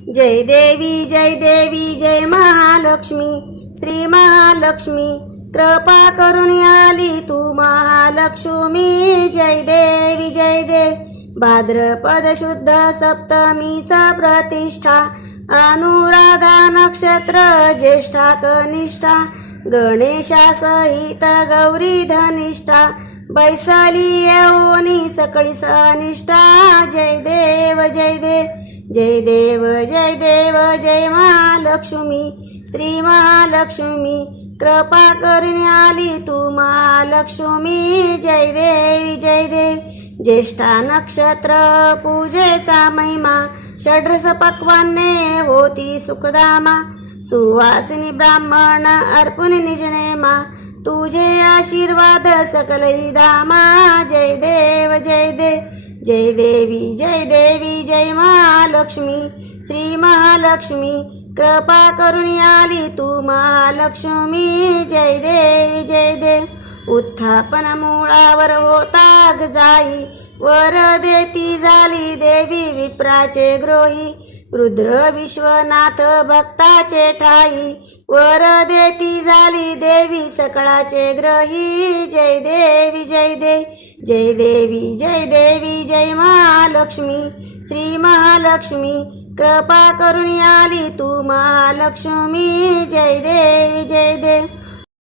जय देवी जय देवी जय महालक्ष्मी श्री महालक्ष्मी कृपा करून आली तू महालक्ष्मी. जय देवी जय देव भाद्रपद शुद्ध सप्तमी प्रतिष्ठा अनुराधा नक्षत्र ज्येष्ठा कनिष्ठा गणेशा सहित गौरी धनिष्ठा बैसाली येऊनी सकळी सनिष्ठा. जय देव जय देव जय देव जय देव जय महालक्ष्मी श्री महालक्ष्मी कृपा करून आली तू महालक्ष्मी जय देवी जय देव. ज्येष्ठा नक्षत्र पूजेचा महिमा षड्रस पक्वाने होती सुखदामा सुवासिनी ब्राह्मण अर्पुन निजनेमा तुझे आशीर्वाद सकलई दामा. जय देव जय देव. जय देवी जय देवी जय महालक्ष्मी श्री महालक्ष्मी कृपा करून आली तू महालक्ष्मी जय देवी जय देव. उत्थापन मुळावर होताग जाई वर देती झाली देवी विप्राचे ग्रोही. रुद्र विश्वनाथ भक्ताचे ठाई. वर देती झाली देवी सकळाचे ग्रही. जय देवी जय दे जय देवी जय देवी जय महालक्ष्मी. श्री महालक्ष्मी कृपा करून आली तू महालक्ष्मी. जय देवी जय देव